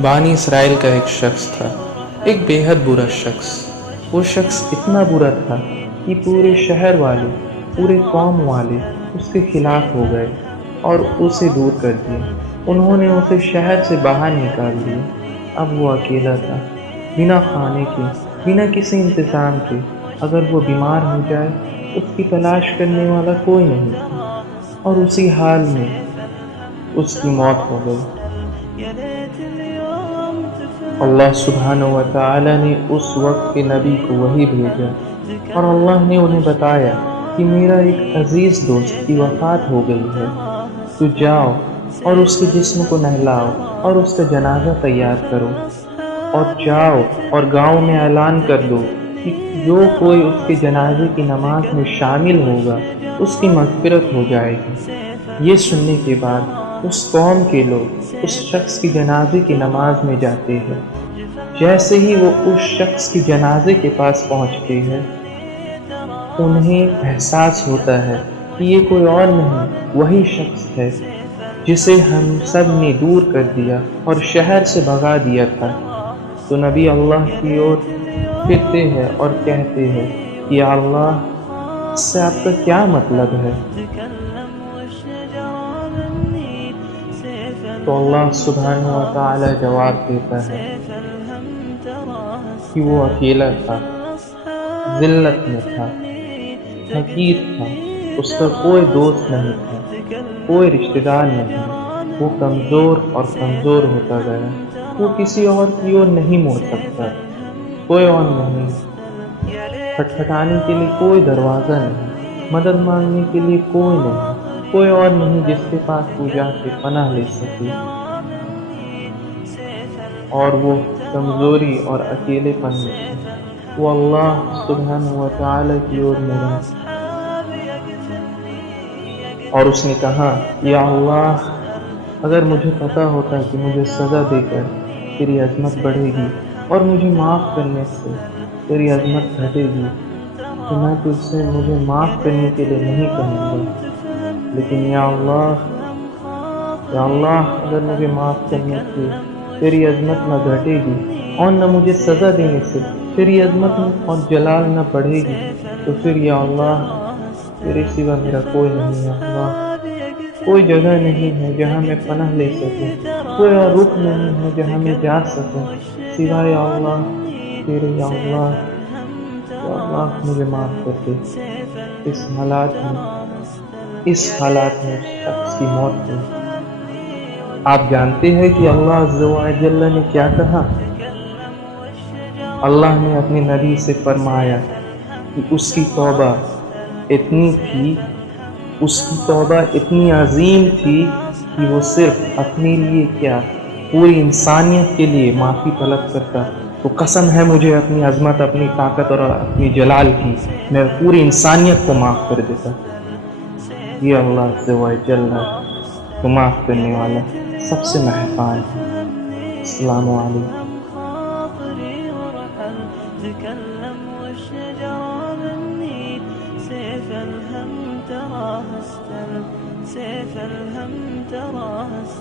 بانی اسرائیل کا ایک شخص تھا، ایک بے حد برا شخص۔ وہ شخص اتنا برا تھا کہ پورے شہر والے، پورے قوم والے اس کے خلاف ہو گئے اور اسے دور کر دیا۔ انہوں نے اسے شہر سے باہر نکال دیا۔ اب وہ اکیلا تھا، بنا کھانے کے، بنا کسی انتظام کے۔ اگر وہ بیمار ہو جائے، اس کی تلاش کرنے والا کوئی نہیں تھا، اور اسی حال میں اس کی موت ہو گئی۔ اللہ سبحانہ و تعالی نے اس وقت کے نبی کو وحی بھیجا، اور اللہ نے انہیں بتایا کہ میرا ایک عزیز دوست کی وفات ہو گئی ہے، تو جاؤ اور اس کے جسم کو نہلاؤ اور اس کا جنازہ تیار کرو، اور جاؤ اور گاؤں میں اعلان کر دو کہ جو کوئی اس کے جنازے کی نماز میں شامل ہوگا اس کی مغفرت ہو جائے گی۔ یہ سننے کے بعد اس قوم کے لوگ اس شخص کی جنازے کی نماز میں جاتے ہیں۔ جیسے ہی وہ اس شخص کی جنازے کے پاس پہنچتے ہیں، انہیں احساس ہوتا ہے کہ یہ کوئی اور نہیں، وہی شخص ہے جسے ہم سب نے دور کر دیا اور شہر سے بھگا دیا تھا۔ تو نبی اللہ کی اور پھرتے ہیں اور کہتے ہیں کہ یا اللہ، اس سے آپ کا کیا مطلب ہے؟ تو اللہ سبحانہ و تعالی جواب دیتا ہے کہ وہ اکیلا تھا، ذلت میں تھا، حقیر تھا، اس کا کوئی دوست نہیں تھا، کوئی رشتہ دار نہیں۔ وہ کمزور اور کمزور ہوتا گیا۔ وہ کسی اور کی اور نہیں مڑ سکتا، کوئی اور نہیں، کھٹکھٹانے کے لیے کوئی دروازہ نہیں، مدد مانگنے کے لیے کوئی نہیں، کوئی اور نہیں جس کے پاس وہ جا کے پناہ لے سکے۔ اور وہ کمزوری اور اکیلے پن میں تھا۔ وہ اللہ سبحانہ و تعالی کی اور مڑا اور اس نے کہا یا اللہ، اگر مجھے پتا ہوتا کہ مجھے سزا دے کر تیری عظمت بڑھے گی اور مجھے معاف کرنے سے تیری عظمت گھٹے گی، تو میں تجھ سے مجھے معاف کرنے کے لیے نہیں کہوں گا۔ لیکن یا اللہ، اگر مجھے معاف کرنے سے تیری عظمت نہ گھٹے گی اور نہ مجھے سزا دینے سے تیری عظمت اور جلال نہ بڑھے گی، تو پھر یا اللہ، تیرے سوا میرا کوئی نہیں ہے۔ اللہ، کوئی جگہ نہیں ہے جہاں میں پناہ لے سکوں، کوئی اور رخ نہیں ہے جہاں میں جا سکوں سوائے یا اللہ تیرے۔ یا اللہ مجھے معاف کر دے۔ اس حالات میں اس شخص کی موت ہوئی۔ آپ جانتے ہیں کہ اللہ عز و جل نے کیا کہا؟ اللہ نے اپنے نبی سے فرمایا کہ اس کی توبہ اتنی عظیم تھی کہ وہ صرف اپنے لیے کیا، پوری انسانیت کے لیے معافی طلب کرتا۔ تو قسم ہے مجھے اپنی عظمت، اپنی طاقت اور اپنی جلال کی، میں پوری انسانیت کو معاف کر دیتا۔ یہ اللہ عز و جل کو معاف کرنے والا سب سے مہربان ہے۔ السلام علیکم۔ تكلم والشجاعة بالنيل، سيف الهم تراها استلم، سيف الهم تراها استلم.